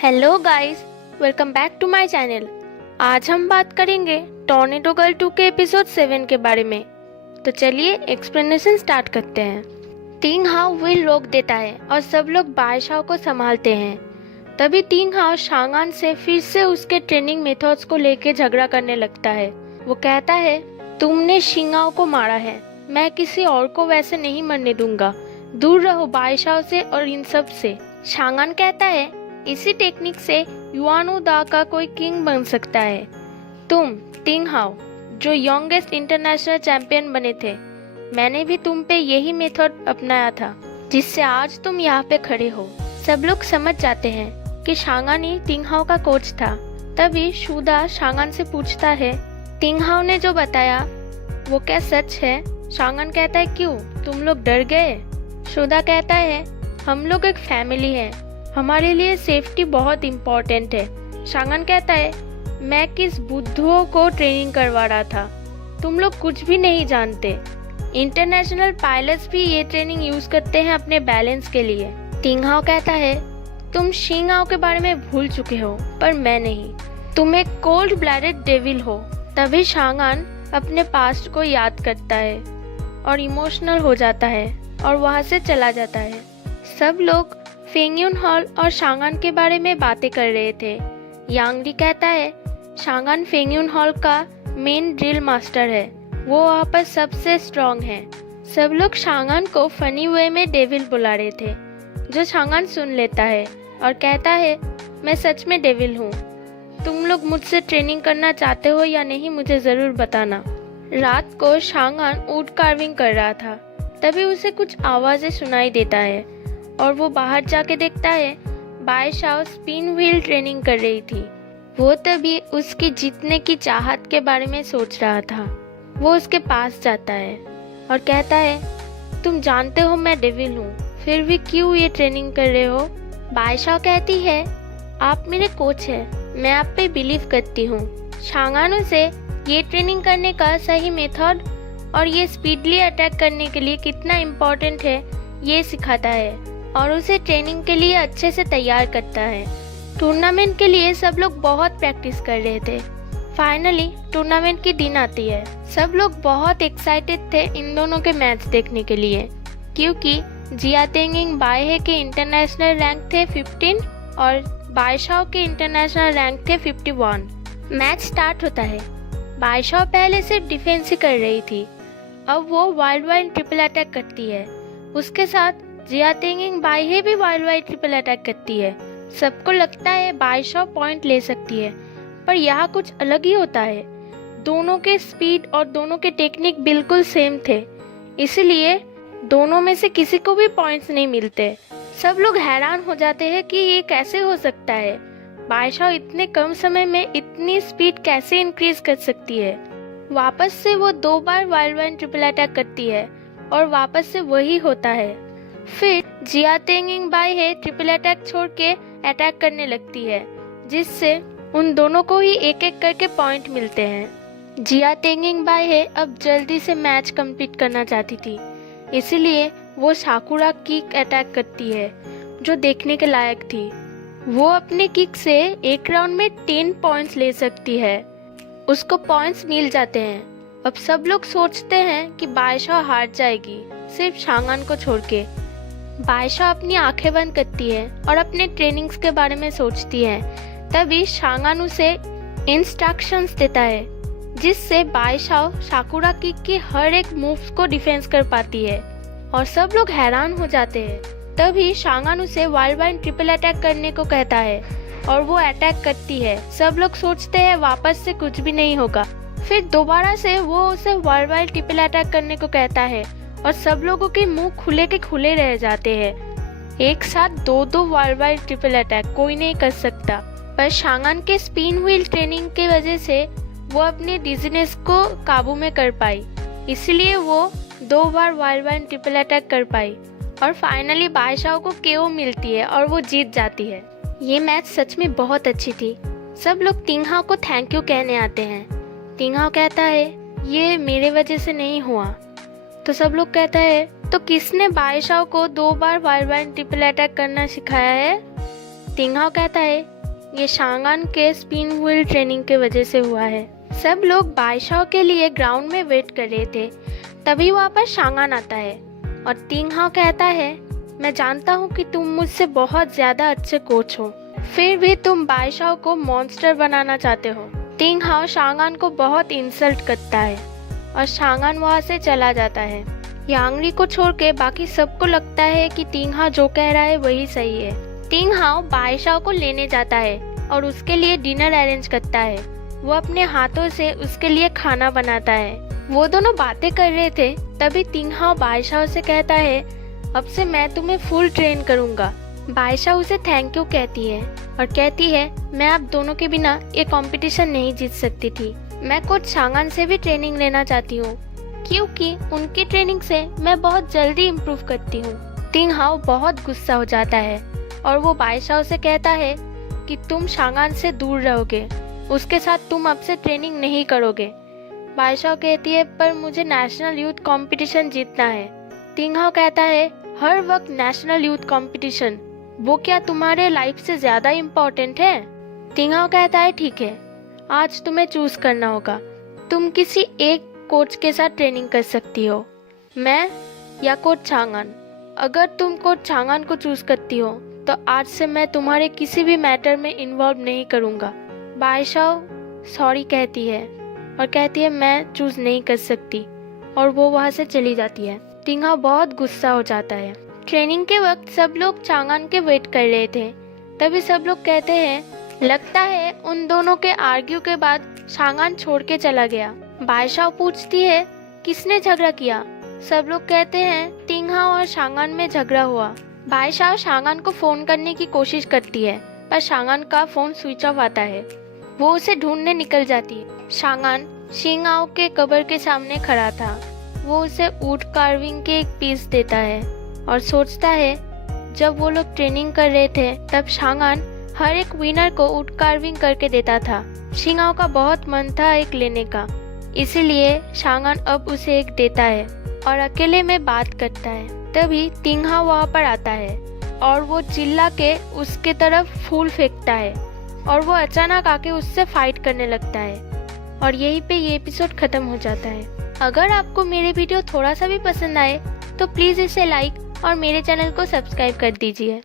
Hello guys, welcome back to my channel. आज हम बात करेंगे टॉर्नेडो गर्ल 2 के एपिसोड 7 के बारे में। तो चलिए एक्सप्लेनेशन स्टार्ट करते हैं। तिंग हाओ विल रोक देता है और सब लोग बायशाओ को संभालते हैं। तभी तिंग हाओ शांगान से फिर से उसके ट्रेनिंग मेथड्स को लेके झगड़ा करने लगता है। वो कहता है, तुमने शिंगाओ को मारा है, मैं किसी और को वैसे नहीं मरने दूंगा। दूर रहो बायशाओ से और इन सब से। शांगान कहता है, इसी टेक्निक से युआनु दा का कोई किंग बन सकता है। तुम तिंग हाओ जो यंगेस्ट इंटरनेशनल चैंपियन बने थे, मैंने भी तुम पे यही मेथड अपनाया था जिससे आज तुम यहाँ पे खड़े हो। सब लोग समझ जाते हैं कि शांगान ही तिंग हाओ का कोच था। तभी शुदा शांगान से पूछता है, तिंग हाओ ने जो बताया वो क्या सच है? शांगान कहता है, क्यों तुम लोग डर गए? शुदा कहता है, हम लोग एक फैमिली है, हमारे लिए सेफ्टी बहुत इम्पोर्टेंट है। शांगान कहता है, मैं किस बुद्धुओं को ट्रेनिंग करवा रहा था, तुम लोग कुछ भी नहीं जानते। इंटरनेशनल पायलट्स भी ये ट्रेनिंग यूज करते हैं अपने बैलेंस के लिए। तिंग हाओ कहता है, तुम शिंगाओ के बारे में भूल चुके हो, पर मैं नहीं। तुम एक कोल्ड ब्लडेड डेविल हो। तभी शांगान अपने पास्ट को याद करता है और इमोशनल हो जाता है और वहाँ से चला जाता है। सब लोग फेंगयुन हॉल और शांगान के बारे में बातें कर रहे थे। यांगली कहता है, शांगान फेंगयुन हॉल का मेन ड्रिल मास्टर है, वो वहाँ पर सबसे स्ट्रॉन्ग है। सब लोग शांगान को फनी वे में डेविल बुला रहे थे, जो शांगान सुन लेता है और कहता है, मैं सच में डेविल हूँ। तुम लोग मुझसे ट्रेनिंग करना चाहते हो या नहीं, मुझे जरूर बताना। रात को शांगान वुड कार्विंग कर रहा था। तभी उसे कुछ आवाजें सुनाई देता है और वो बाहर जाके देखता है बायशाओ स्पिन व्हील ट्रेनिंग कर रही थी। वो तभी उसकी जीतने की चाहत के बारे में सोच रहा था। वो उसके पास जाता है और कहता है, तुम जानते हो मैं डेविल हूँ, फिर भी क्यों ये ट्रेनिंग कर रहे हो? बायशाओ कहती है, आप मेरे कोच हैं, मैं आप पे बिलीव करती हूँ। शांगान से ये ट्रेनिंग करने का सही मेथड और ये स्पीडली अटैक करने के लिए कितना इम्पोर्टेंट है ये सिखाता है और उसे ट्रेनिंग के लिए अच्छे से तैयार करता है। टूर्नामेंट के लिए सब लोग बहुत प्रैक्टिस कर रहे थे। फाइनली टूर्नामेंट की दिन आती है। सब लोग बहुत एक्साइटेड थे इन दोनों के मैच देखने के लिए, क्योंकि जियातेंगिंग बायहे के इंटरनेशनल रैंक थे 15 और बायशाओ के इंटरनेशनल रैंक थे 51। मैच स्टार्ट होता है। बायशाओ पहले सिर्फ डिफेंस ही कर रही थी, अब वो वाइल्ड वाइल्ड ट्रिपल अटैक करती है। उसके साथ जियातेंगिंग बायहे भी वाइल्ड वाइल्ड ट्रिपल अटैक करती है। सबको लगता है बायशाओ पॉइंट ले सकती है, पर यहाँ कुछ अलग ही होता है। दोनों के स्पीड और दोनों के टेक्निक बिल्कुल सेम थे, इसलिए दोनों में से किसी को भी पॉइंट्स नहीं मिलते। सब लोग हैरान हो जाते हैं कि ये कैसे हो सकता है, बायशाओ इतने कम समय में इतनी स्पीड कैसे इंक्रीज कर सकती है। वापस से वो 2 बार वाइल्ड वाइल्ड ट्रिपल अटैक करती है और वापस से वही होता है। फिर जियातेंगिंग बायहे ट्रिपल अटैक छोड़ के अटैक करने लगती है, जिससे उन दोनों को ही एक एक करके पॉइंट मिलते हैं। जियातेंगिंग बायहे अब जल्दी से मैच कंप्लीट करना चाहती थी, इसीलिए वो साकुरा किक अटैक करती है, जो देखने के लायक थी। वो अपने किक से एक राउंड में 10 पॉइंट्स ले सकती है। उसको पॉइंट्स मिल जाते हैं। अब सब लोग सोचते हैं कि बायशाओ हार जाएगी, सिर्फ शांगान को छोड़ के। बायशाओ अपनी आंखें बंद करती है और अपने ट्रेनिंग्स के बारे में सोचती है। तभी शांगान उसे इंस्ट्रक्शंस देता है, जिससे बायशाओ साकुरा किक के हर एक मूव्स को डिफेंस कर पाती है और सब लोग हैरान हो जाते हैं। तभी शांगान उसे वाइल्ड वाइल्ड ट्रिपल अटैक करने को कहता है और वो अटैक करती है। सब लोग सोचते हैं वापस से कुछ भी नहीं होगा। फिर दोबारा से वो उसे वाइल्ड वाइल्ड ट्रिपल अटैक करने को कहता है और सब लोगों के मुंह खुले के खुले रह जाते हैं। एक साथ 2-2 वाइल्ड वाइल्ड ट्रिपल अटैक कोई नहीं कर सकता, पर शांगान के स्पिन व्हील ट्रेनिंग की वजह से वो अपने डिजीनेस को काबू में कर पाई, इसलिए वो 2 बार वाइल्ड वाइल्ड ट्रिपल अटैक कर पाई और फाइनली बायशाओ को केओ मिलती है और वो जीत जाती है। ये मैच सच में बहुत अच्छी थी। सब लोग तिंग हाओ को थैंक यू कहने आते हैं। तिंग हाओ कहता है, ये मेरे वजह से नहीं हुआ। तो सब लोग कहता है, तो किसने बायशाओ को 2 बार वाइल्ड वाइल्ड ट्रिपल अटैक करना सिखाया है? तिंगहाओ कहता है ये शांगान के स्पिन व्हील ट्रेनिंग के वजह से हुआ है। सब लोग बाईशाओ के लिए ग्राउंड में वेट कर रहे थे, तभी वहाँ पर शांगान आता है और तिंगहाओ कहता है मैं जानता हूँ कि तुम मुझसे बहुत ज्यादा अच्छे कोच हो, फिर भी तुम बाईशाओ को मॉन्स्टर बनाना चाहते हो। तिंगहाओ शांगान को बहुत इंसल्ट करता है और शांगान वहाँ से चला जाता है। यांगरी को छोड़ के बाकी सबको लगता है कि तिंगहाओ जो कह रहा है वही सही है। तिंगहाओ बाईशाओ को लेने जाता है और उसके लिए डिनर अरेंज करता है। वो अपने हाथों से उसके लिए खाना बनाता है। वो दोनों बातें कर रहे थे, तभी तिंगहाओ बाईशाओ से कहता है अब से मैं तुम्हें फुल ट्रेन करूंगा। बाईशाओ उसे थैंक यू कहती है और कहती है मैं आप दोनों के बिना ये कंपटीशन नहीं जीत सकती थी। मैं कोच शांगान से भी ट्रेनिंग लेना चाहती हूँ क्योंकि उनकी ट्रेनिंग से मैं बहुत जल्दी इम्प्रूव करती हूँ। तिंगहाओ बहुत गुस्सा हो जाता है और वो बाईशाओ से कहता है कि तुम शांगान से दूर रहोगे, उसके साथ तुम अब से ट्रेनिंग नहीं करोगे। बाईशाओ कहती है पर मुझे नेशनल यूथ कंपटीशन जीतना है। तिंगहाओ कहता है हर वक्त नेशनल यूथ कंपटीशन, वो क्या तुम्हारे लाइफ से ज्यादा इम्पोर्टेंट है? तिंगहाओ कहता है ठीक है, आज तुम्हें चूज करना होगा। तुम किसी एक कोच के साथ ट्रेनिंग कर सकती हो, मैं या कोच शांगान। अगर तुम कोच शांगान को चूज करती हो तो आज से मैं तुम्हारे किसी भी मैटर में इन्वॉल्व नहीं करूँगा। बाईशाओ सॉरी कहती है और कहती है मैं चूज नहीं कर सकती और वो वहाँ से चली जाती है। तिंगहाओ बहुत गुस्सा हो जाता है। ट्रेनिंग के वक्त सब लोग शांगान के वेट कर रहे थे, तभी सब लोग कहते हैं लगता है उन दोनों के आर्ग्यू के बाद शांगान छोड़ के चला गया। बाईशाओ पूछती है किसने झगड़ा किया? सब लोग कहते हैं तिंगहाओ और शांगान में झगड़ा हुआ। बाईशाओ शांगान को फोन करने की कोशिश करती है पर शांगान का फोन स्विच ऑफ आता है। वो उसे ढूंढने निकल जाती है। शांगान शिंगाओ के कब्र के सामने खड़ा था। वो उसे वुड कार्विंग के एक पीस देता है और सोचता है जब वो लोग ट्रेनिंग कर रहे थे तब शांगान हर एक विनर को वुड कार्विंग करके देता था। शिंगाओ का बहुत मन था एक लेने का, इसीलिए शांगान अब उसे एक देता है और अकेले में बात करता है। तभी तिंगहाओ वहाँ पर आता है और वो चिल्ला के उसके तरफ फूल फेंकता है और वो अचानक आके उससे फाइट करने लगता है और यहीं पे ये एपिसोड खत्म हो जाता है। अगर आपको मेरे वीडियो थोड़ा सा भी पसंद आए तो प्लीज़ इसे लाइक और मेरे चैनल को सब्सक्राइब कर दीजिए।